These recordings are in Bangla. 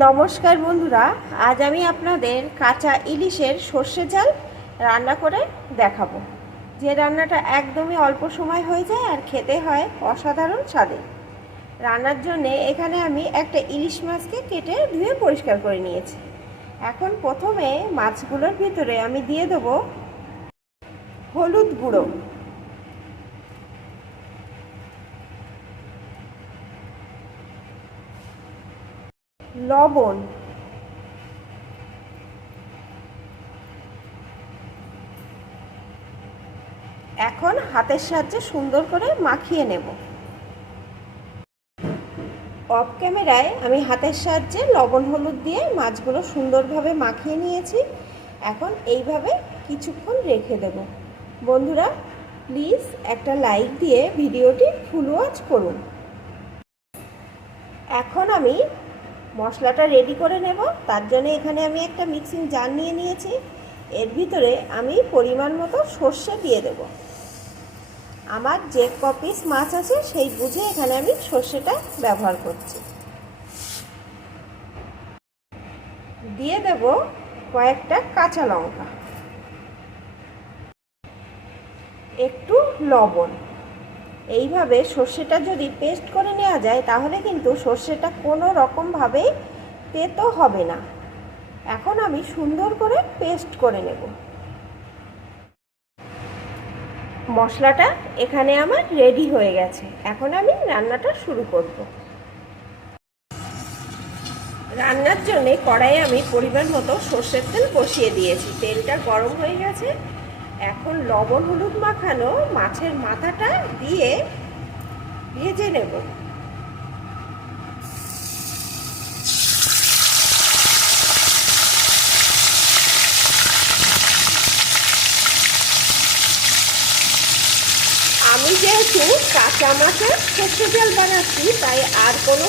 নমস্কার বন্ধুরা, আজ আমি আপনাদের কাঁচা ইলিশের সর্ষে জাল রান্না করে দেখাবো। যে রান্নাটা একদমই অল্প সময় হয়ে যায় আর খেতে হয় অসাধারণ স্বাদে। রান্নার জন্য এখানে আমি একটা ইলিশ মাছকে কেটে ধুয়ে পরিষ্কার করে নিয়েছি। এখন প্রথমে মাছগুলোর ভিতরে আমি দিয়ে দেবো হলুদ গুঁড়ো। লবণ। এখন হাতের সাহায্যে সুন্দর করে মাখিয়ে নেব। অফ ক্যামেরায় আমি হাতের সাহায্যে লবণ হলুদ দিয়ে মাছগুলো সুন্দরভাবে মাখিয়ে নিয়েছি। এখন এইভাবে কিছুক্ষণ রেখে দেব। বন্ধুরা, প্লিজ একটা লাইক দিয়ে ভিডিওটি ফুল ওয়াচ করুন। এখন আমি মশলাটা রেডি করে নেব। তার জন্য এখানে আমি একটা মিক্সিং জার নিয়ে নিয়েছি। এর ভিতরে আমি পরিমাণ মতো সর্ষে দিয়ে দেব। আমার যে কপিস মাছ আছে, সেই বুঝে এখানে আমি সর্ষেটা ব্যবহার করছি। দিয়ে দেব কয়েকটা কাঁচা লঙ্কা। একটু লবণ। এইভাবে সর্ষেটা যদি পেস্ট করে নেওয়া যায়, তাহলে কিন্তু সর্ষেটা কোনো রকমভাবেই তেতো হবে না। এখন আমি সুন্দর করে পেস্ট করে নেব। মশলাটা এখানে আমার রেডি হয়ে গেছে। এখন আমি রান্নাটা শুরু করব। রান্নার জন্যে কড়াইয়ে আমি পরিমাণ মতো সর্ষের তেল বসিয়ে দিয়েছি। তেলটা গরম হয়ে গেছে। এখন লবণ হলুদ মাখানো মাছের মাথাটা দিয়ে ভেজে নেব। আমি যেহেতু কাঁচা মাছের সর্ষে জল বানাচ্ছি, তাই আর কোনো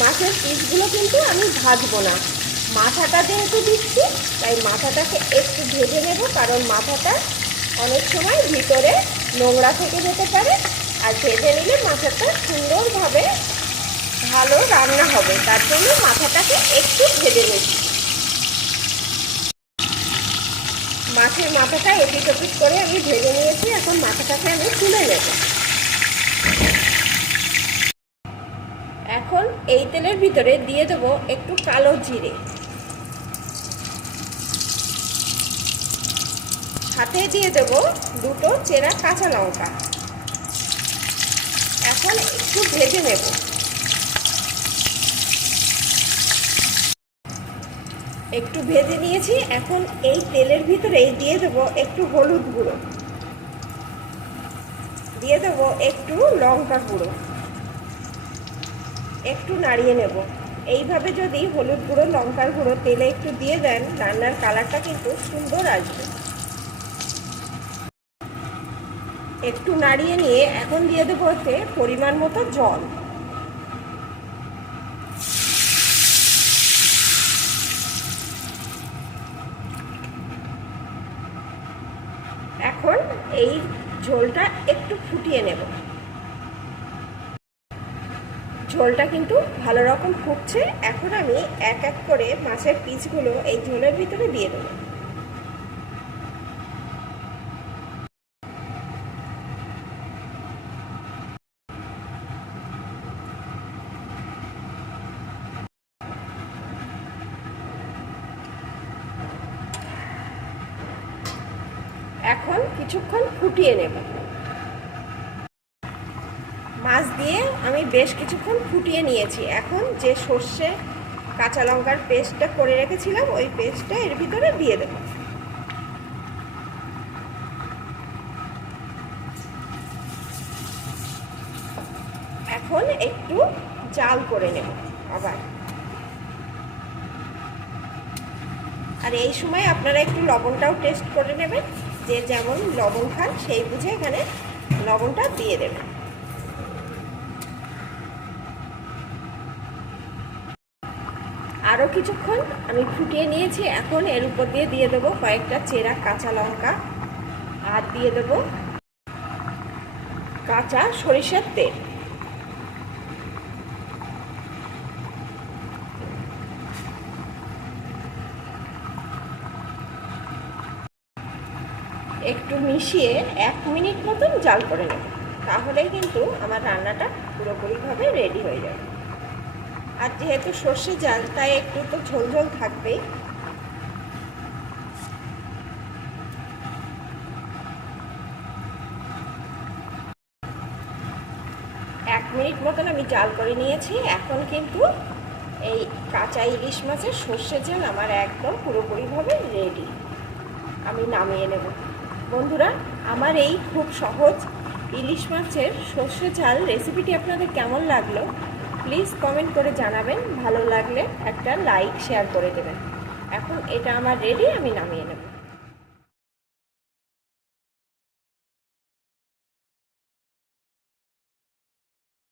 মাছের পিসগুলো কিন্তু আমি ভাজবো না। মাথাটা যেহেতু দিচ্ছি, তাই মাথাটাকে একটু ভেজে নেব, কারণ মাথাটা অনেক সময় ভিতরে নোংরা থেকে যেতে পারে। আর ভেজে নিলে মাথাটা সুন্দরভাবে ভালো রান্না হবে। তার জন্য মাথাটাকে একটু ভেজে নিচ্ছি মাছের মাথাটা এপিট ওপিট করে আমি ভেজে নিয়েছি। এখন মাথাটাকে আমি তুলে নেব। এখন এই তেলের ভিতরে দিয়ে দেবো একটু কালো জিরে। সাথে দিয়ে দেব দুটো চেরা কাঁচা লঙ্কা। এখন একটু ভেজে নেব। একটু ভেজে নিয়েছি, এখন এই তেলের ভিতরেই দিয়ে দেব একটু হলুদ গুঁড়ো। দিয়ে দেব একটু লঙ্কা গুঁড়ো। একটু নাড়িয়ে নেব। এইভাবে যদি হলুদ গুঁড়ো, লঙ্কার গুঁড়ো তেলে একটু দিয়ে দেন, রান্নার কালারটা কিন্তু সুন্দর আসবে। একটু নাড়িয়ে নিয়ে এখন দিয়ে দেবো হচ্ছে পরিমাণ মতো জল। এখন এই ঝোলটা একটু ফুটিয়ে নেব। ঝোলটা কিন্তু ভালো রকম ফুটছে। এখন আমি এক এক করে মাছের পিসগুলো এই ঝোলের ভিতরে দিয়ে দেবো। এখন কিছুক্ষণ ফুটিয়ে নেব। মাছ দিয়ে আমি বেশ কিছুক্ষণ ফুটিয়ে নিয়েছি। এখন যে সর্ষে কাঁচা লঙ্কার পেস্টটা করে রেখেছিলাম, ওই পেস্টটা এর ভিতরে দিয়ে দেব। এখন একটু জাল করে নেব আবার। আর এই সময় আপনারা একটু লবণটাও টেস্ট করে নেবেন। যে যেমন লবণ খান, সেই বুঝে এখানে লবণটা দিয়ে দেবেন আরও কিছুক্ষণ আমি ফুটিয়ে নিয়েছি, এখন এর উপর দিয়ে দিয়ে দেবো কয়েকটা চেরা কাঁচা লঙ্কা, আর দিয়ে দেবো কাঁচা সরিষার তেল। মিশিয়ে এক মিনিট মতন জাল করে নেব। তাহলেই কিন্তু আমার রান্নাটা পুরোপুরিভাবে রেডি হয়ে যাবে। আর যেহেতু সর্ষে জাল, তাই একটু তো ঝোল ঝোল থাকবেই। এক মিনিট মতন আমি জাল করে নিয়েছি। এখন কিন্তু এই কাঁচা ইলিশ মাছের সর্ষে জাল আমার একদম পুরোপুরিভাবে রেডি আমি নামিয়ে নেব। বন্ধুরা, আমার এই খুব সহজ ইলিশ মাছের সর্ষে চাল রেসিপিটি আপনাদের কেমন লাগল প্লিজ কমেন্ট করে জানাবেন। ভালো লাগলে একটা লাইক শেয়ার করে দেবেন। এখন এটা আমার রেডি আমি নামিয়ে নেব।